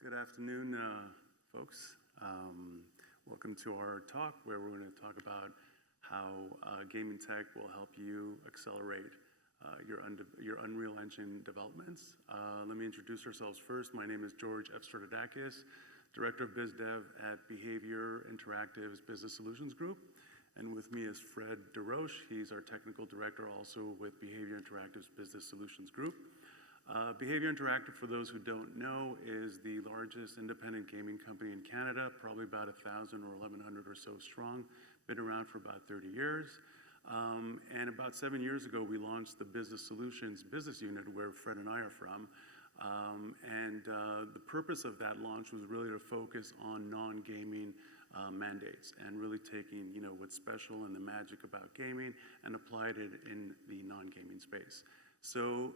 Good afternoon, folks. Welcome to our talk where we're going to talk about how gaming tech will help you accelerate your Unreal Engine developments. Let me introduce ourselves first. My name is George F. Stratodakis, Director of Biz Dev at Behaviour Interactive's Business Solutions Group. And with me is Fred DeRoche. He's our Technical Director also with Behaviour Interactive's Business Solutions Group. Behaviour Interactive, for those who don't know, is the largest independent gaming company in Canada, probably about 1,000 or 1,100 or so strong, been around for about 30 years. And about 7 years ago, we launched the Business Solutions business unit where Fred and I are from. The purpose of that launch was really to focus on non-gaming mandates and really taking what's special and the magic about gaming and applied it in the non-gaming space. So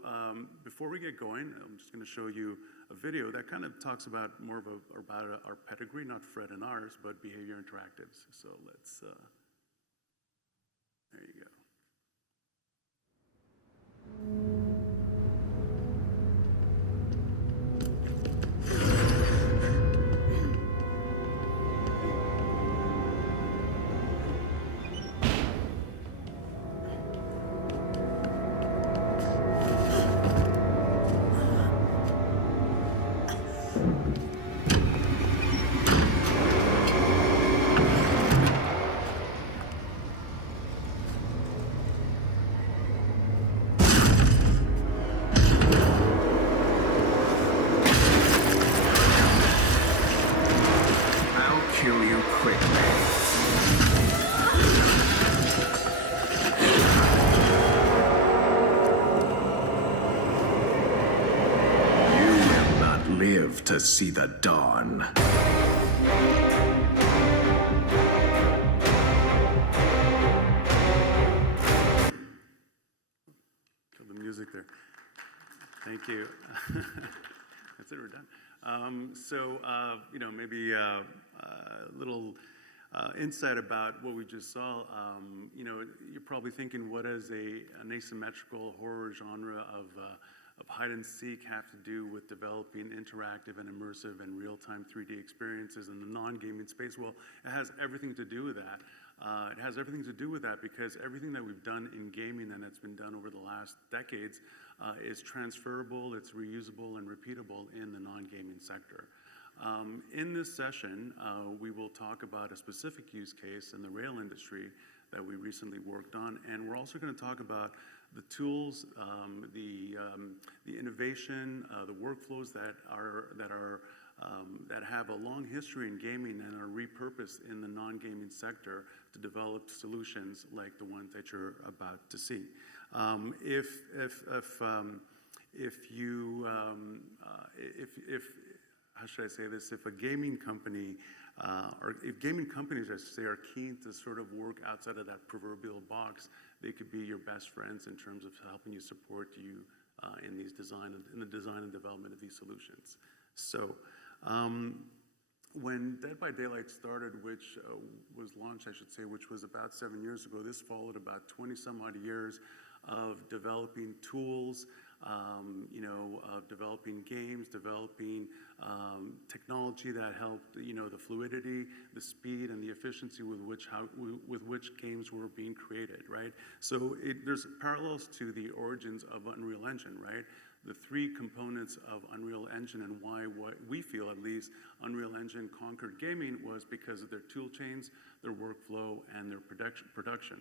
before we get going, I'm just going to show you a video that kind of talks about about our pedigree, not Fred and ours, but Behaviour Interactive's. So let's, there you go. To see the dawn. Kill the music there. Thank you. That's it, we're done. Maybe a little insight about what we just saw. You're probably thinking, what does an asymmetrical horror genre of hide and seek have to do with developing interactive and immersive and real-time 3D experiences in the non-gaming space? Well, it has everything to do with that. It has everything to do with that because everything that we've done in gaming and that's been done over the last decades is transferable, it's reusable and repeatable in the non-gaming sector. In this session, we will talk about a specific use case in the rail industry that we recently worked on, and we're also going to talk about the tools, the innovation, the workflows that have a long history in gaming and are repurposed in the non-gaming sector to develop solutions like the ones that you're about to see. How should I say this? If a gaming company, or if gaming companies, I should say, are keen to sort of work outside of that proverbial box, they could be your best friends in terms of helping you support you in the design and development of these solutions. So, when Dead by Daylight started, which was launched, I should say, which was about 7 years ago, this followed about 20 some odd years of developing tools, of developing games, developing technology that helped, the fluidity, the speed, and the efficiency with which games were being created, right? So there's parallels to the origins of Unreal Engine, right? The three components of Unreal Engine and why what we feel, at least, Unreal Engine conquered gaming was because of their tool chains, their workflow, and their production.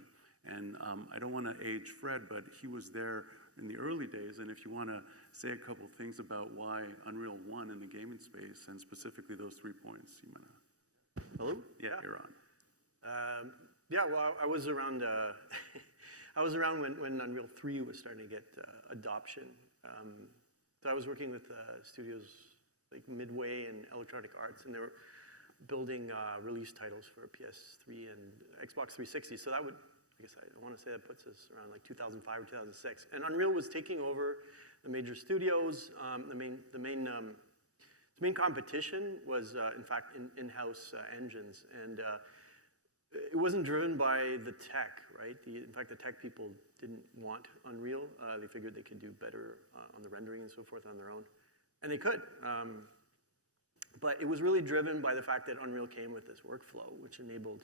And I don't want to age Fred, but he was there in the early days, and if you want to say a couple things about why Unreal won in the gaming space, and specifically those 3 points, you want to... Hello? Yeah, you're on. Well, I was around. I was around when Unreal 3 was starting to get adoption. So I was working with studios like Midway and Electronic Arts, and they were building release titles for PS3 and Xbox 360. So that would, I guess I want to say that puts us around like 2005 or 2006. And Unreal was taking over the major studios. The main competition was, in fact, in-house engines. And it wasn't driven by the tech, right? In fact, the tech people didn't want Unreal. They figured they could do better on the rendering and so forth on their own. And they could. But it was really driven by the fact that Unreal came with this workflow, which enabled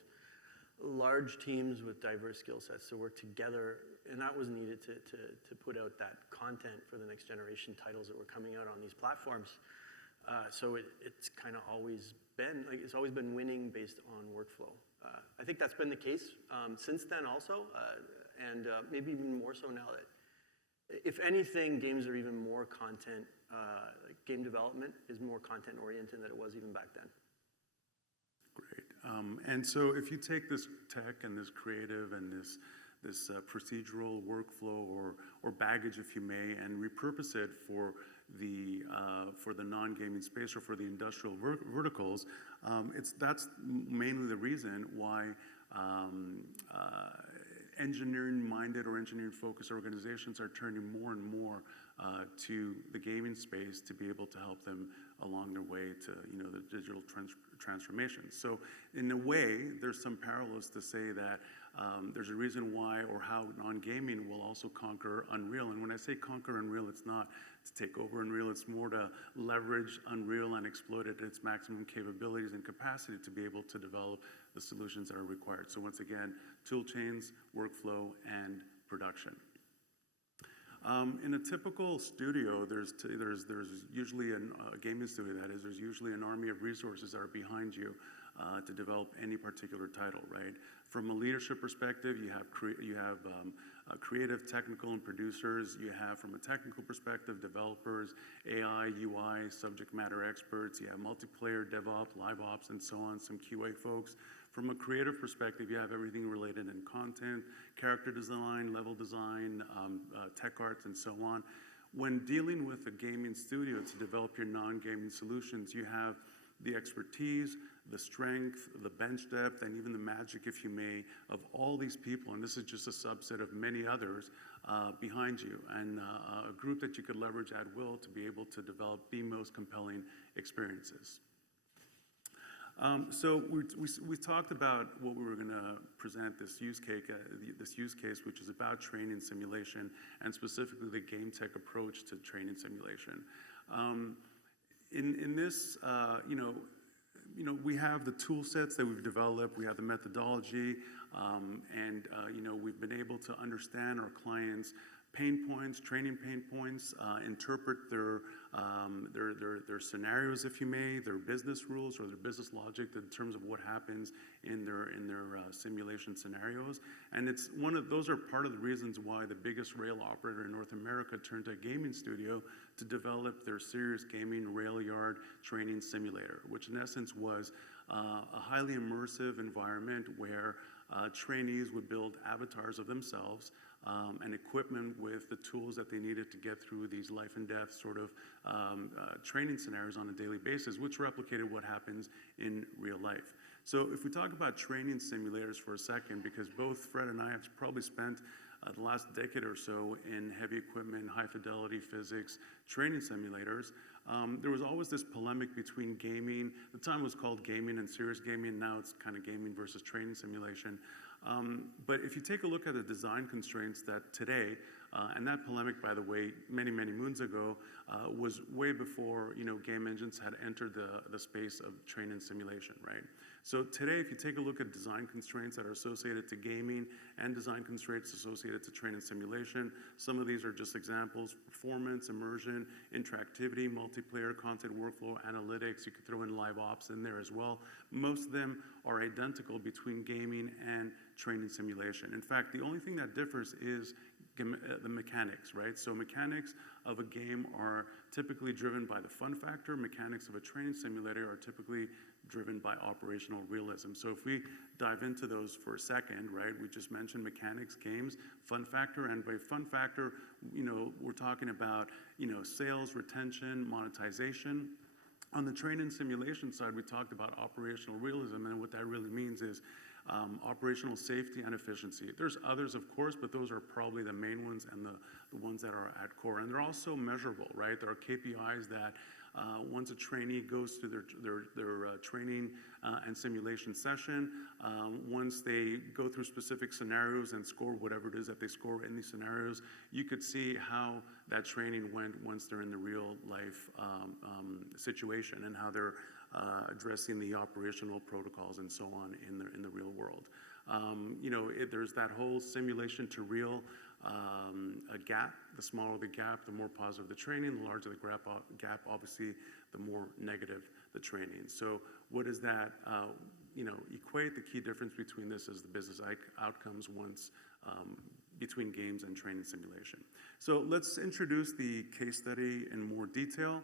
large teams with diverse skill sets to work together, and that was needed to put out that content for the next generation titles that were coming out on these platforms. So it's kind of always been, like, it's always been winning based on workflow. I think that's been the case since then also, and maybe even more so now that, if anything, games are even more content, like game development is more content oriented than it was even back then. Great. And so if you take this tech and this creative and this procedural workflow or baggage, if you may, and repurpose it for the non-gaming space or for the industrial verticals, that's mainly the reason why engineering-minded or engineering-focused organizations are turning more and more to the gaming space to be able to help them along their way to, the digital transformation. So in a way, there's some parallels to say that there's a reason why or how non-gaming will also conquer Unreal. And when I say conquer Unreal, it's not to take over Unreal, it's more to leverage Unreal and exploit it at its maximum capabilities and capacity to be able to develop the solutions that are required. So once again, tool chains, workflow, and production. In a typical studio, there's usually a gaming studio, that is, there's usually an army of resources that are behind you to develop any particular title, right? From a leadership perspective, you have creative, technical, and producers. You have, from a technical perspective, developers, AI, UI, subject matter experts. You have multiplayer, DevOps, live ops, and so on, some QA folks. From a creative perspective, you have everything related in content, character design, level design, tech arts, and so on. When dealing with a gaming studio to develop your non-gaming solutions, you have the expertise, the strength, the bench depth, and even the magic, if you may, of all these people, and this is just a subset of many others behind you, and a group that you could leverage at will to be able to develop the most compelling experiences. So we talked about what we were going to present, this use case, which is about training simulation, and specifically the game tech approach to training simulation. In this, we have the tool sets that we've developed, we have the methodology, and we've been able to understand our clients' pain points, training pain points, interpret their scenarios, if you may, their business rules or their business logic in terms of what happens in their simulation scenarios. And those are part of the reasons why the biggest rail operator in North America turned to a gaming studio to develop their serious gaming rail yard training simulator, which in essence was a highly immersive environment where trainees would build avatars of themselves and equipment with the tools that they needed to get through these life and death sort of training scenarios on a daily basis, which replicated what happens in real life. So if we talk about training simulators for a second, because both Fred and I have probably spent the last decade or so in heavy equipment, high fidelity physics training simulators, there was always this polemic between gaming. The time was called gaming and serious gaming. Now it's kind of gaming versus training simulation. But if you take a look at the design constraints that today, and that polemic, by the way, many, many moons ago, was way before game engines had entered the space of training simulation, right? So today, if you take a look at design constraints that are associated to gaming and design constraints associated to training simulation, some of these are just examples: performance, immersion, interactivity, multiplayer, content workflow, analytics. You could throw in live ops in there as well. Most of them are identical between gaming and training simulation. In fact, the only thing that differs is the mechanics, right? So mechanics of a game are typically driven by the fun factor. Mechanics of a training simulator are typically driven by operational realism. So if we dive into those for a second, right, we just mentioned mechanics, games, fun factor, and by fun factor, we're talking about, sales, retention, monetization. On the training simulation side, we talked about operational realism, and what that really means is operational safety and efficiency. There's others, of course, but those are probably the main ones and the ones that are at core. And they're also measurable, right? There are KPIs that once a trainee goes through their training and simulation session, once they go through specific scenarios and score whatever it is that they score in these scenarios, you could see how that training went once they're in the real life situation and how they're addressing the operational protocols and so on in the real world. You know, there's that whole simulation to real a gap. The smaller the gap, the more positive the training. The larger the gap, obviously, the more negative the training. So what does that, you know, equate? The key difference between this is the business outcomes once between games and training simulation. So let's introduce the case study in more detail.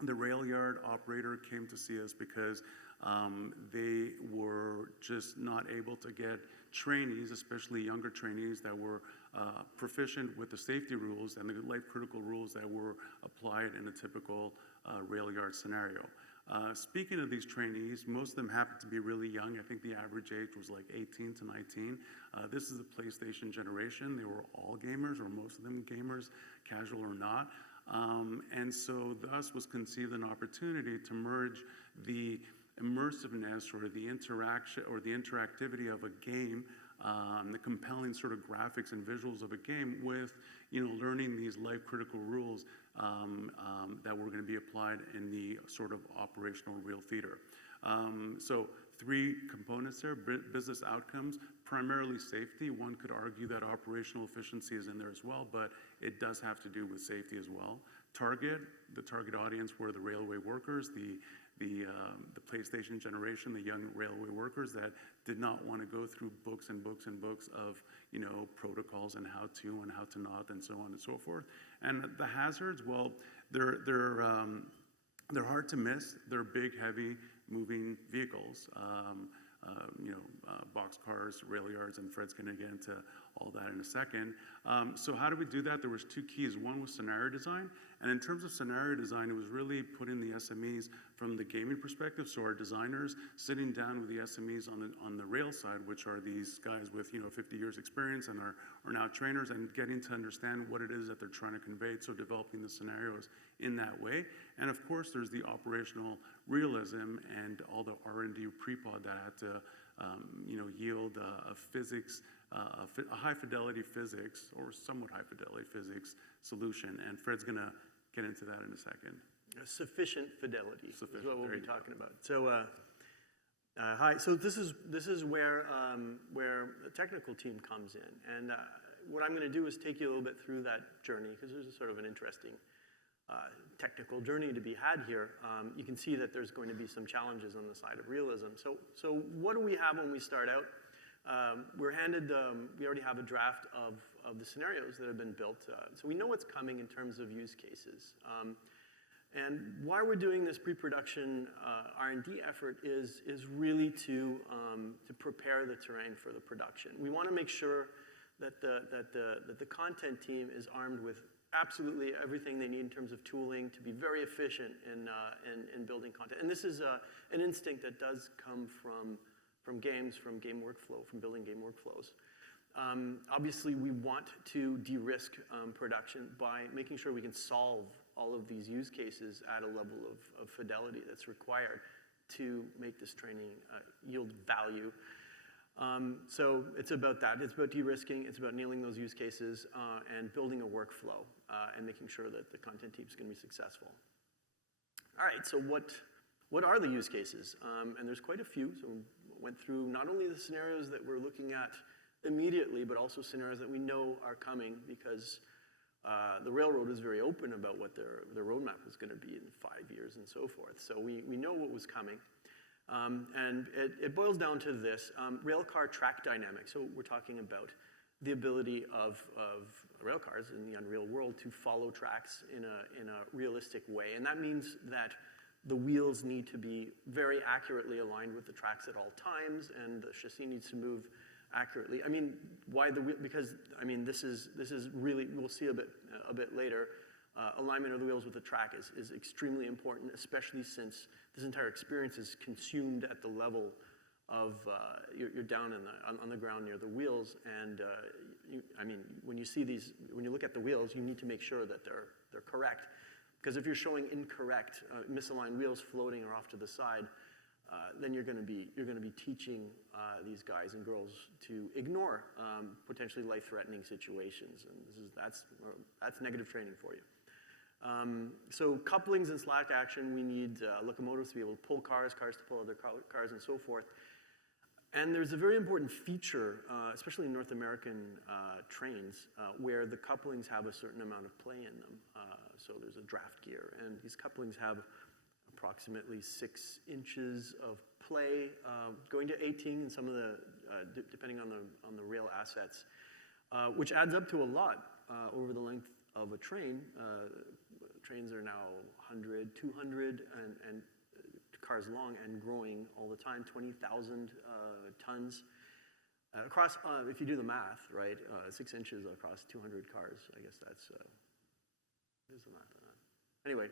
The rail yard operator came to see us because they were just not able to get trainees, especially younger trainees, that were proficient with the safety rules and the life-critical rules that were applied in a typical rail yard scenario. Speaking of these trainees, most of them happen to be really young. I think the average age was like 18 to 19. This is the PlayStation generation. They were all gamers, or most of them gamers, casual or not. And so thus was conceived an opportunity to merge the immersiveness or the interaction or the interactivity of a game, the compelling sort of graphics and visuals of a game with, you know, learning these life-critical rules that were going to be applied in the sort of operational real theater. So 3 components there: business outcomes, primarily safety. One could argue that operational efficiency is in there as well, but it does have to do with safety as well. The target audience were the railway workers, the PlayStation generation, the young railway workers that did not want to go through books and books and books of, you know, protocols and how to not and so on and so forth. And the hazards, well, they're hard to miss. They're big, heavy, moving vehicles. You know, box cars, rail yards, and Fred's going to get into all that in a second. So how do we do that? There was 2 keys. One was scenario design, and in terms of scenario design, it was really putting the SMEs from the gaming perspective. So our designers sitting down with the SMEs on the rail side, which are these guys with, you know, 50 years experience and are now trainers, and getting to understand what it is that they're trying to convey. So developing the scenarios in that way. And of course, there's the operational realism and all the R&D pre-pod that had to, you know, yield a physics, a high-fidelity physics, or somewhat high-fidelity physics solution. And Fred's going to get into that in a second. Sufficient fidelity is what we'll be talking about. So, hi. So this is where the technical team comes in, and what I'm going to do is take you a little bit through that journey, because there's a sort of an interesting technical journey to be had here. You can see that there's going to be some challenges on the side of realism. So what do we have when we start out? We're handed, we already have a draft of the scenarios that have been built. So we know what's coming in terms of use cases. And why we're doing this pre-production R&D effort is really to prepare the terrain for the production. We want to make sure that the content team is armed with absolutely everything they need in terms of tooling to be very efficient in building content. And this is an instinct that does come from games, from game workflow, from building game workflows. Obviously, we want to de-risk production by making sure we can solve all of these use cases at a level of fidelity that's required to make this training yield value. So it's about that. It's about de-risking. It's about nailing those use cases and building a workflow and making sure that the content team is going to be successful. All right, so what are the use cases? And there's quite a few. So we went through not only the scenarios that we're looking at immediately, but also scenarios that we know are coming, because the railroad is very open about what their roadmap is going to be in 5 years and so forth. So we know what was coming. And it boils down to this, railcar track dynamics. So we're talking about the ability of railcars in the unreal world to follow tracks in a realistic way. And that means that the wheels need to be very accurately aligned with the tracks at all times, and the chassis needs to move accurately. I mean, why the wheel? Because I mean, this is really, we'll see a bit later. Alignment of the wheels with the track is extremely important, especially since this entire experience is consumed at the level of you're down on the ground near the wheels, and I mean, when you see these, when you look at the wheels, you need to make sure that they're correct, because if you're showing incorrect, misaligned wheels floating or off to the side, then you're going to be teaching these guys and girls to ignore potentially life-threatening situations, and that's negative training for you. So couplings and slack action, we need locomotives to be able to pull cars, cars to pull other cars, and so forth. And there's a very important feature, especially in North American trains, where the couplings have a certain amount of play in them. So there's a draft gear, and these couplings have approximately 6 inches of play, going to 18 in some of the, depending on the rail assets, which adds up to a lot over the length of a train. Trains are now 100, 200, and cars long and growing all the time, 20,000 tons. Across, if you do the math, right, 6 inches across 200 cars, I guess that's, there's the math on that. Anyway,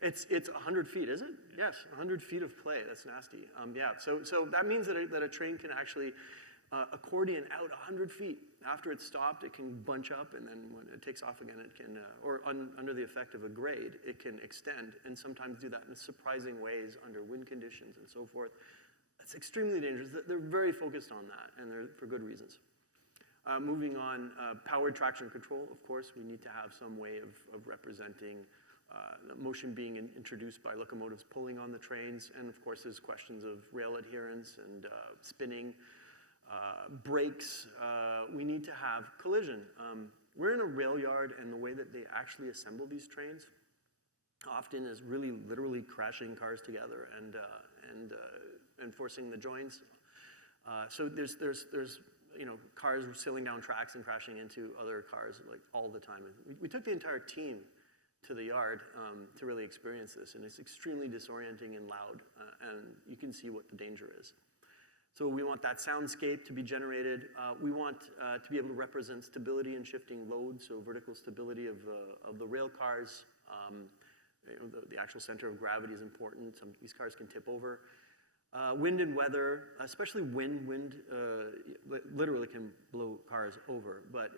it's 100 feet, is it? Yes, 100 feet of play, that's nasty. Yeah, so that means that a train can actually accordion out 100 feet. After it's stopped, it can bunch up, and then when it takes off again, it can, under the effect of a grade, it can extend, and sometimes do that in surprising ways under wind conditions and so forth. That's extremely dangerous. They're very focused on that, and they're for good reasons. Moving on, powered traction control, of course, we need to have some way of representing motion being introduced by locomotives pulling on the trains, and of course there's questions of rail adherence and spinning. Brakes, we need to have collision. We're in a rail yard, and the way that they actually assemble these trains often is really literally crashing cars together and forcing the joints. So there's cars sailing down tracks and crashing into other cars like all the time. We took the entire team to the yard to really experience this, and it's extremely disorienting and loud, and you can see what the danger is. So we want that soundscape to be generated. We want to be able to represent stability and shifting load, so vertical stability of the rail cars. The actual center of gravity is important. These cars can tip over. Wind and weather, especially wind literally can blow cars over. But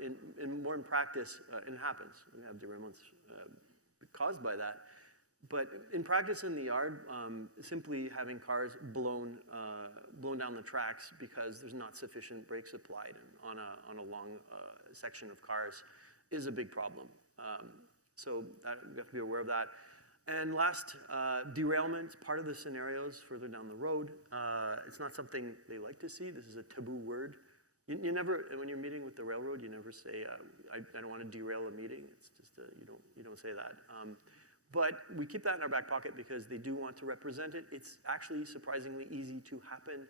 more in practice, it happens. We have derailments caused by that. But in practice in the yard, simply having cars blown down the tracks because there's not sufficient brake supplied on a long section of cars is a big problem. So we have to be aware of that. And last, derailment, part of the scenarios further down the road. It's not something they like to see. This is a taboo word. You never, when you're meeting with the railroad, you never say, I don't want to derail a meeting. It's just, you don't say that. But we keep that in our back pocket because they do want to represent it. It's actually surprisingly easy to happen.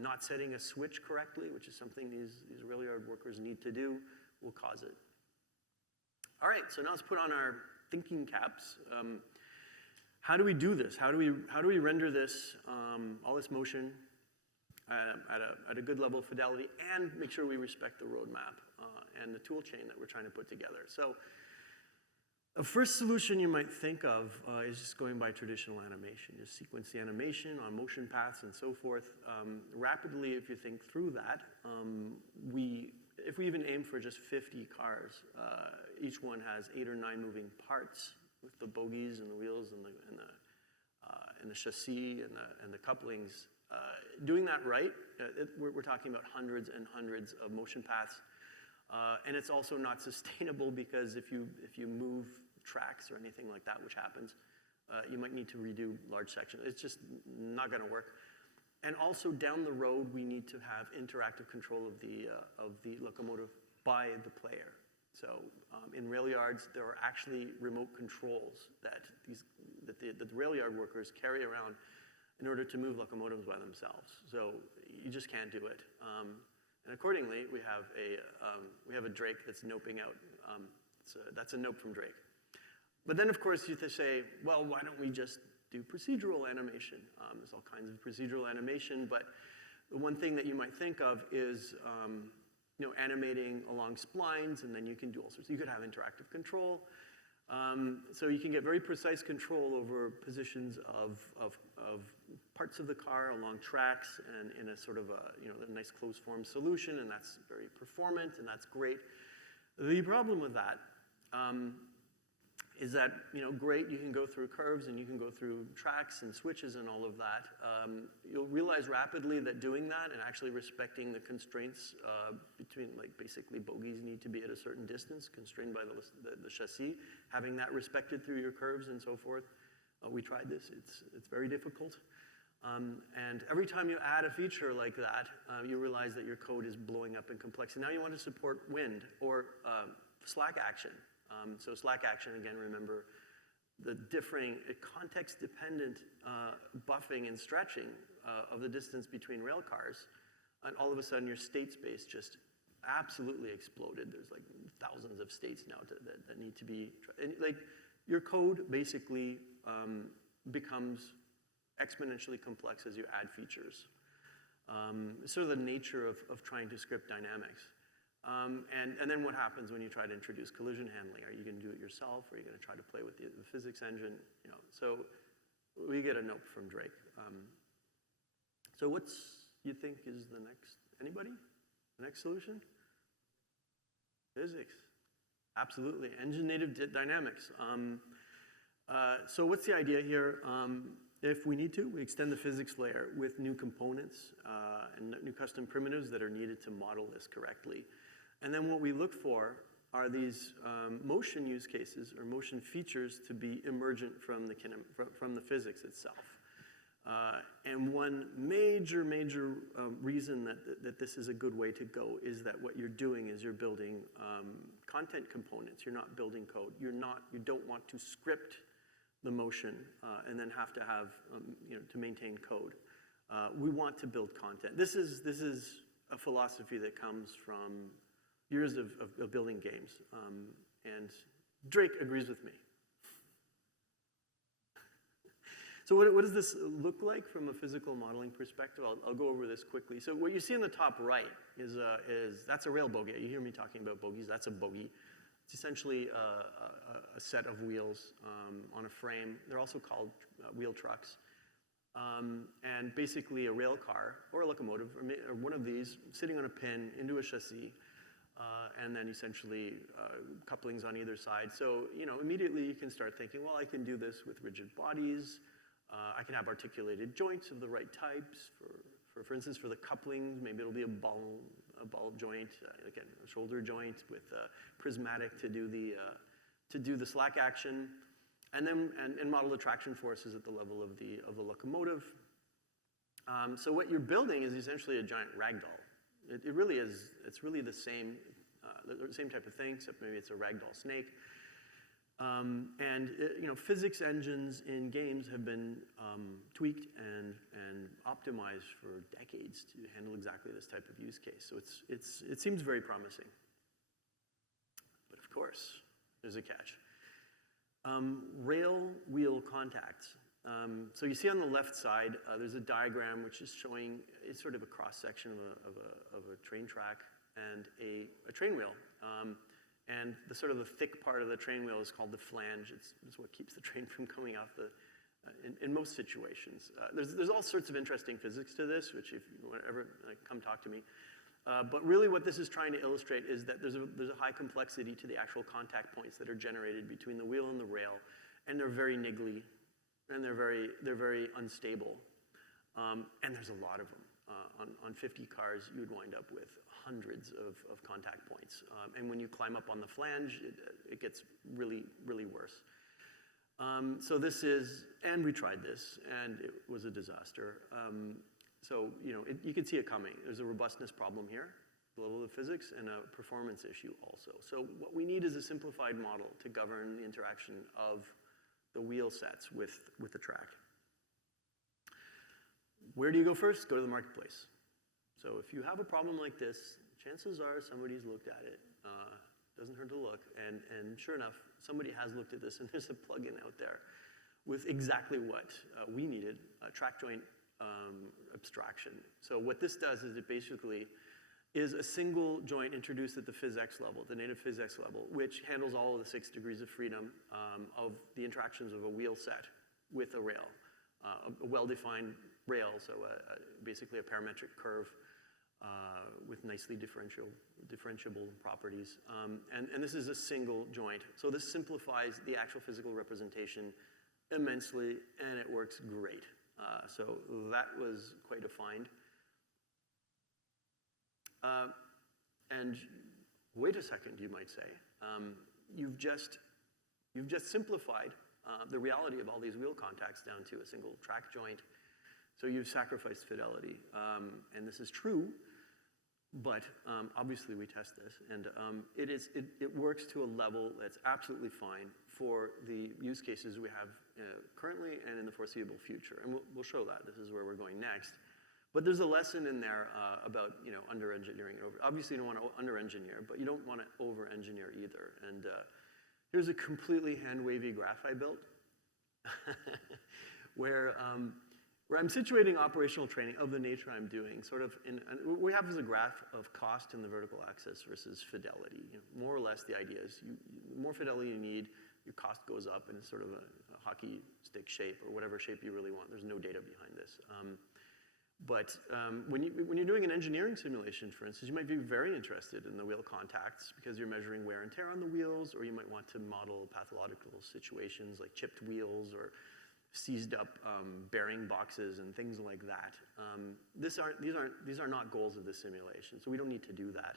Not setting a switch correctly, which is something these rail yard workers need to do, will cause it. All right, so now let's put on our thinking caps. How do we do this? How do we render this, all this motion at a good level of fidelity and make sure we respect the roadmap and the tool chain that we're trying to put together? So a first solution you might think of is just going by traditional animation. Just sequence the animation on motion paths and so forth. Rapidly, if you think through that, if we even aim for just 50 cars, each one has 8 or 9 moving parts with the bogies and the wheels and the chassis and the couplings. Doing that right, we're talking about hundreds and hundreds of motion paths. And it's also not sustainable because if you move tracks or anything like that, which happens, you might need to redo large sections. It's just not going to work. And also down the road, we need to have interactive control of the locomotive by the player. So in rail yards, there are actually remote controls that the rail yard workers carry around in order to move locomotives by themselves. So you just can't do it. And accordingly, we have a Drake that's noping out. That's a nope from Drake. But then, of course, you have to say, well, why don't we just do procedural animation? There's all kinds of procedural animation, but the one thing that you might think of is animating along splines, and then you can do all sorts. You could have interactive control. So you can get very precise control over positions of parts of the car along tracks and in a sort of a nice closed form solution, and that's very performant, and that's great. The problem with that is that, great, you can go through curves and you can go through tracks and switches and all of that. You'll realize rapidly that doing that and actually respecting the constraints between, like, basically bogies need to be at a certain distance, constrained by the chassis, having that respected through your curves and so forth. We tried this, it's very difficult. And every time you add a feature like that, you realize that your code is blowing up in complexity. Now you want to support wind or slack action. So slack action, again, remember, the differing, context-dependent buffing and stretching of the distance between rail cars, and all of a sudden your state space just absolutely exploded. There's like thousands of states now that need to be, and like your code basically becomes exponentially complex as you add features. Sort of the nature of trying to script dynamics. And then what happens when you try to introduce collision handling? Are you going to do it yourself? Or are you going to try to play with the physics engine? So we get a note from Drake. So what's you think is the next? Anybody? The next solution? Physics. Absolutely. Engine native dynamics. So what's the idea here? If we need to, we extend the physics layer with new components and new custom primitives that are needed to model this correctly. And then what we look for are these motion use cases or motion features to be emergent from the physics itself. And one major reason that this is a good way to go is that what you're doing is you're building content components. You're not building code. You don't want to script the motion and then have to have to maintain code. We want to build content. This is a philosophy that comes from years of building games, and Drake agrees with me. So what does this look like from a physical modeling perspective? I'll go over this quickly. So what you see in the top right is that's a rail bogie. You hear me talking about bogies. That's a bogie. It's essentially a set of wheels on a frame. They're also called wheel trucks. And basically a rail car or a locomotive or one of these sitting on a pin into a chassis, and then essentially couplings on either side. So immediately you can start thinking, well, I can do this with rigid bodies. I can have articulated joints of the right types. For instance, for the couplings, maybe it'll be a ball joint, again, a shoulder joint with prismatic to do the slack action, and then model the traction forces at the level of the locomotive. So what you're building is essentially a giant ragdoll. It really is. It's really the same type of thing, except maybe it's a ragdoll snake. Physics engines in games have been tweaked and optimized for decades to handle exactly this type of use case. So it seems very promising. But of course, there's a catch. Rail wheel contacts. So you see on the left side, there's a diagram which is showing it's sort of a cross section of a train track and a train wheel. And the sort of the thick part of the train wheel is called the flange. It's what keeps the train from coming off in most situations. There's all sorts of interesting physics to this, which if you want to ever come talk to me. But really what this is trying to illustrate is that there's a high complexity to the actual contact points that are generated between the wheel and the rail, and they're very niggly, and they're very unstable. And there's a lot of them. On 50 cars, you would wind up with hundreds of contact points. And when you climb up on the flange, it gets really, really worse. So this is, and we tried this, and it was a disaster. So, you can see it coming. There's a robustness problem here, the level of physics, and a performance issue also. So what we need is a simplified model to govern the interaction of the wheel sets with the track. Where do you go first? Go to the marketplace. So if you have a problem like this, chances are somebody's looked at it. Doesn't hurt to look. And sure enough, somebody has looked at this, and there's a plugin out there with exactly what we needed, track joint abstraction. So what this does is it basically is a single joint introduced at the phys-x level, the native phys-x level, which handles all of the 6 degrees of freedom of the interactions of a wheel set with a rail, a well-defined rail, so basically a parametric curve with nicely differentiable properties. And this is a single joint. So this simplifies the actual physical representation immensely, and it works great. So that was quite a find. And wait a second, you might say. You've just simplified the reality of all these wheel contacts down to a single track joint. So you've sacrificed fidelity. And this is true, but obviously we test this. And it works to a level that's absolutely fine for the use cases we have currently and in the foreseeable future. And we'll show that. This is where we're going next. But there's a lesson in there about under-engineering it over. Obviously, you don't want to under-engineer, but you don't want to over-engineer either. And here's a completely hand-wavy graph I built, where I'm situating operational training of the nature I'm doing. Sort of, we have as a graph of cost in the vertical axis versus fidelity. More or less, the idea is the more fidelity you need, your cost goes up, and it's sort of a hockey stick shape or whatever shape you really want. There's no data behind this. But when you're doing an engineering simulation, for instance, you might be very interested in the wheel contacts because you're measuring wear and tear on the wheels, or you might want to model pathological situations like chipped wheels or seized up bearing boxes and things like that. These are not goals of the simulation, so we don't need to do that.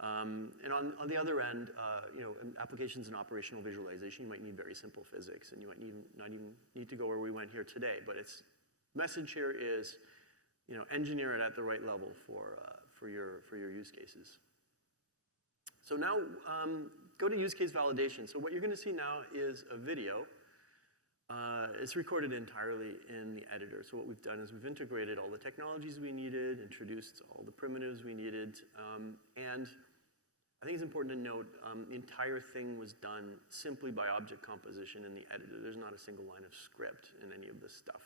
And on the other end, in applications in operational visualization, you might need very simple physics, and you might not even need to go where we went here today. But its message here is, engineer it at the right level for your use cases. So now, go to use case validation. So what you're going to see now is a video. It's recorded entirely in the editor. So what we've done is we've integrated all the technologies we needed, introduced all the primitives we needed, and I think it's important to note the entire thing was done simply by object composition in the editor. There's not a single line of script in any of this stuff.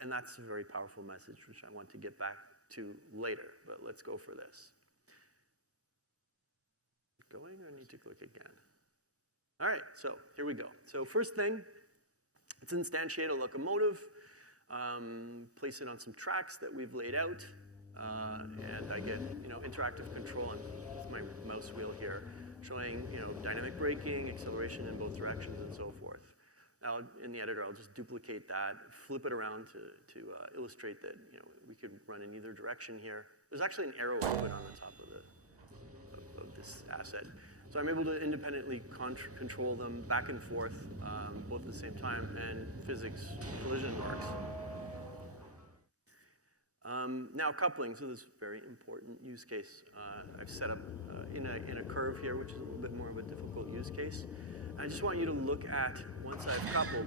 And that's a very powerful message, which I want to get back to later, but let's go for this. Going, or I need to click again? All right, so here we go. So first thing, let's instantiate a locomotive, place it on some tracks that we've laid out, and I get interactive control on my mouse wheel here, showing dynamic braking, acceleration in both directions, and so forth. Now in the editor, I'll just duplicate that, flip it around to illustrate that we could run in either direction here. There's actually an arrow I put on the top of this asset. So I'm able to independently control them back and forth, both at the same time, and physics collision marks. Now coupling, so this is a very important use case. I've set up in a curve here, which is a little bit more of a difficult use case. I just want you to look at, once I've coupled,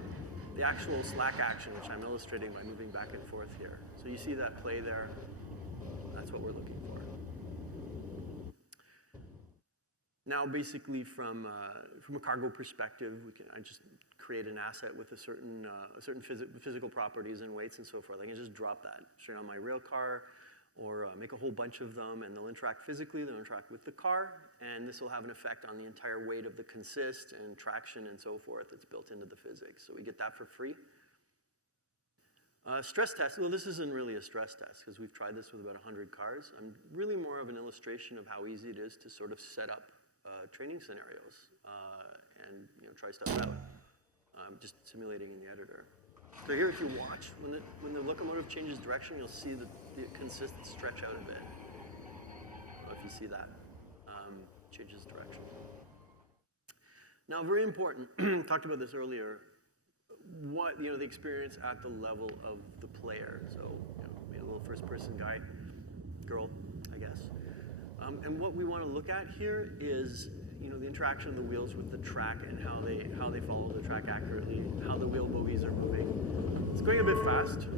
the actual slack action, which I'm illustrating by moving back and forth here. So you see that play there? That's what we're looking for. Now, basically, from a cargo perspective, I just create an asset with a certain physical properties and weights and so forth. I can just drop that straight on my rail car, or make a whole bunch of them, and they'll interact physically, they'll interact with the car, and this will have an effect on the entire weight of the consist and traction and so forth that's built into the physics. So we get that for free. Stress test, well, this isn't really a stress test because we've tried this with about 100 cars. I'm really more of an illustration of how easy it is to sort of set up training scenarios and try stuff out, just simulating in the editor. So here, if you watch, when the locomotive changes direction, you'll see the consist stretch out a bit. If you see that, changes direction. Now, very important, talked about this earlier, the experience at the level of the player. So, maybe a little first-person guy, girl, I guess. And what we want to look at here is, the interaction of the wheels with the track and how they follow the track accurately, how the wheel bogies are moving. It's going a bit fast,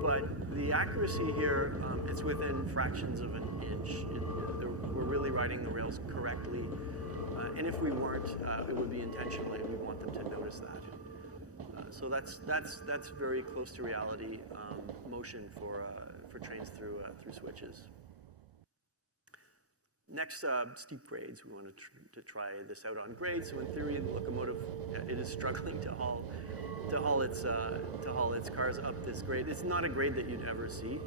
but the accuracy here, it's within fractions of an inch. We're really riding the rails correctly, and if we weren't, it would be intentionally. We want them to notice that. So that's very close to reality motion for trains through switches. Next, steep grades. We want to try this out on grades. So in theory, the locomotive it is struggling to haul its cars up this grade. It's not a grade that you'd ever see.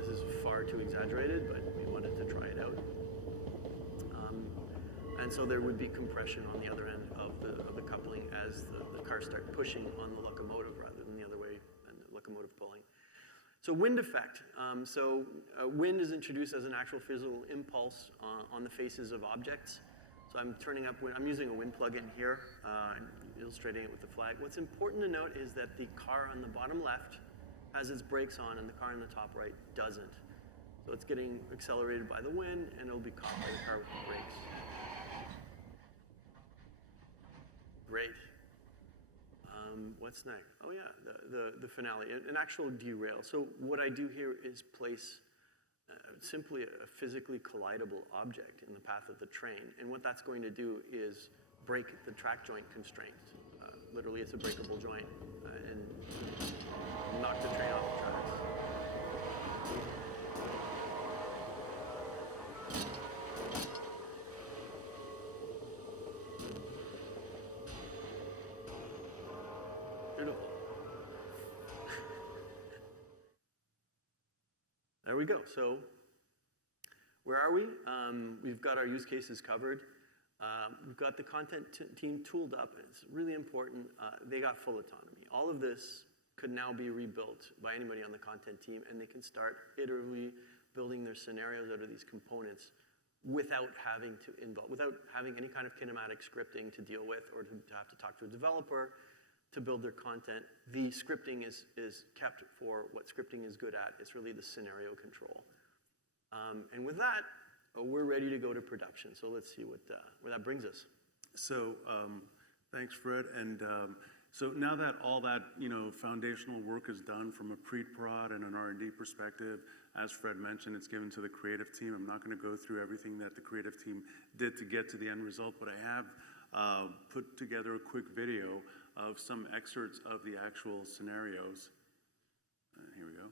this is far too exaggerated, but we wanted to try it out. And so there would be compression on the other end of the coupling as the cars start pushing on the locomotive rather than the other way, and the locomotive pulling. So wind effect. Wind is introduced as an actual physical impulse on the faces of objects. So I'm using a wind plug-in here, illustrating it with the flag. What's important to note is that the car on the bottom left has its brakes on and the car on the top right doesn't. So it's getting accelerated by the wind and it'll be caught by the car with the brakes. Great. What's next? Oh yeah, the finale, an actual derail. So what I do here is place simply a physically collidable object in the path of the train. And what that's going to do is break the track joint constraint. Literally, it's a breakable joint and knock the train off the tracks. Beautiful. There we go. So where are we? We've got our use cases covered. We've got the content team tooled up, and it's really important. They got full autonomy. All of this could now be rebuilt by anybody on the content team, and they can start iteratively building their scenarios out of these components without having any kind of kinematic scripting to deal with or to have to talk to a developer to build their content. The scripting is kept for what scripting is good at. It's really the scenario control. And with that, we're ready to go to production. So let's see where that brings us. So thanks, Fred. And so now that all that foundational work is done from a pre-prod and an R&D perspective, as Fred mentioned, it's given to the creative team. I'm not going to go through everything that the creative team did to get to the end result, but I have put together a quick video of some excerpts of the actual scenarios. Here we go.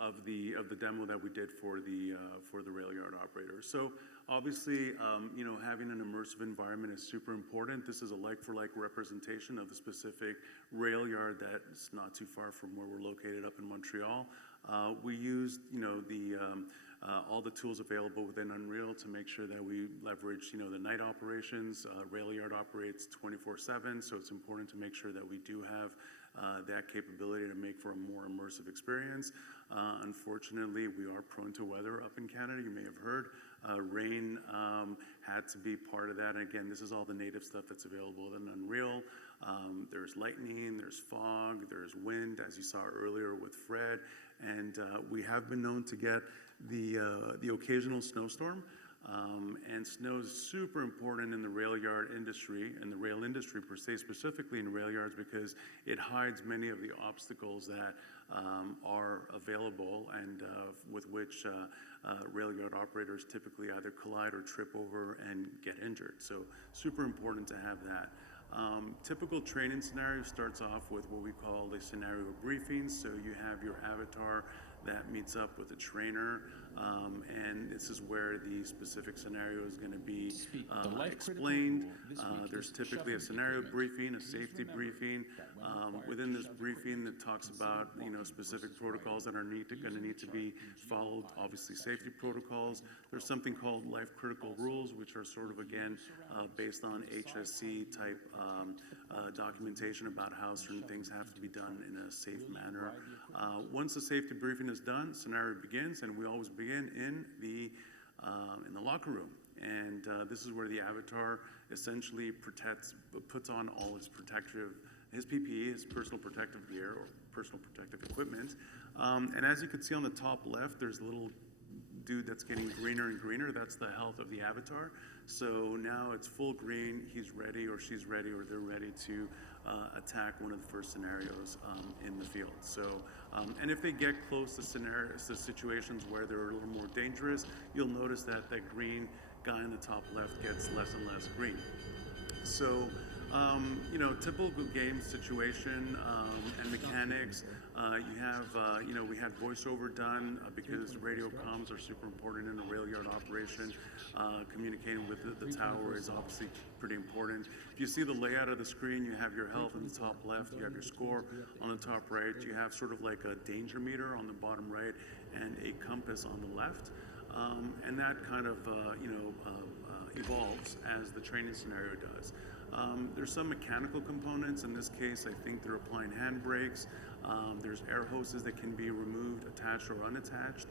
Of the demo that we did for the rail yard operator. So obviously, having an immersive environment is super important. This is a like-for-like representation of the specific rail yard that's not too far from where we're located up in Montreal. We used all the tools available within Unreal to make sure that we leverage the night operations. Rail yard operates 24/7, so it's important to make sure that we do have that capability to make for a more immersive experience. Unfortunately, we are prone to weather up in Canada. You may have heard rain had to be part of that. And again, this is all the native stuff that's available in Unreal. There's lightning, there's fog, there's wind, as you saw earlier with Fred. And we have been known to get the occasional snowstorm. And snow is super important in the rail yard industry, and the rail industry per se, specifically in rail yards, because it hides many of the obstacles that are available and with which rail yard operators typically either collide or trip over and get injured. So super important to have that. Typical training scenario starts off with what we call a scenario briefing. So you have your avatar that meets up with a trainer, and this is where the specific scenario is going to be explained. There's typically a scenario briefing, a safety briefing. Within this briefing, it talks about specific protocols that are going to need to be followed. Obviously, safety protocols. There's something called life critical rules, which are sort of again based on HSC type documentation about how certain things have to be done in a safe manner. Once the safety briefing is done, scenario begins, and we always begin in the locker room. And this is where the avatar essentially puts on all his PPE, his personal protective gear or personal protective equipment. And as you can see on the top left, there's a little dude that's getting greener and greener. That's the health of the avatar. So now it's full green. He's ready, or she's ready, or they're ready to attack one of the first scenarios in the field. So, and if they get close to situations where they're a little more dangerous, you'll notice that the green guy in the top left gets less and less green. So, typical game situation and mechanics. You have, we had voiceover done because radio comms are super important in a rail yard operation. Communicating with the tower is obviously pretty important. If you see the layout of the screen, you have your health in the top left, you have your score on the top right, you have sort of like a danger meter on the bottom right, and a compass on the left. And that kind of, evolves as the training scenario does. There's some mechanical components. In this case, I think they're applying handbrakes. There's air hoses that can be removed, attached, or unattached.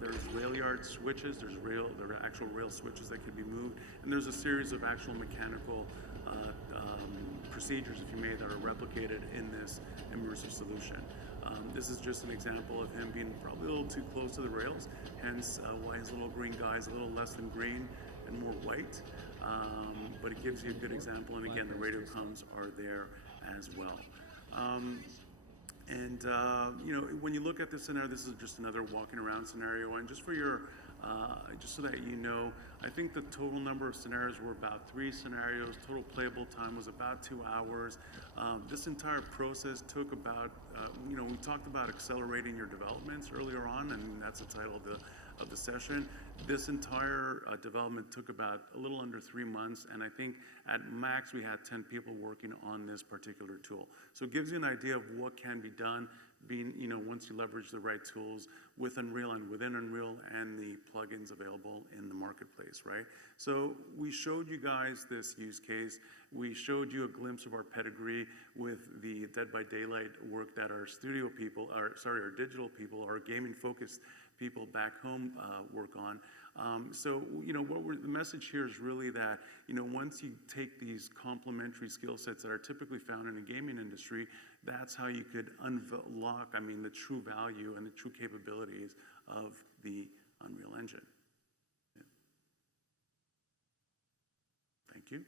There's rail yard switches. There are actual rail switches that can be moved. And there's a series of actual mechanical procedures, if you may, that are replicated in this immersive solution. This is just an example of him being probably a little too close to the rails, hence why his little green guy is a little less than green and more white. But it gives you a good example, and again, the radio comms are there as well. When you look at this scenario, this is just another walking around scenario, and just for your, just so that you know, I think the total number of scenarios were about 3 scenarios. Total playable time was about 2 hours. This entire process took about, we talked about accelerating your developments earlier on, and that's the title of the session. This entire development took about a little under 3 months, and I think at max we had 10 people working on this particular tool. So it gives you an idea of what can be done once you leverage the right tools with Unreal and within Unreal and the plugins available in the marketplace, right? So we showed you guys this use case. We showed you a glimpse of our pedigree with the Dead by Daylight work that our our digital people, our gaming focused people back home work on. The message here is really that, once you take these complementary skill sets that are typically found in the gaming industry, that's how you could unlock, the true value and the true capabilities of the Unreal Engine. Yeah. Thank you.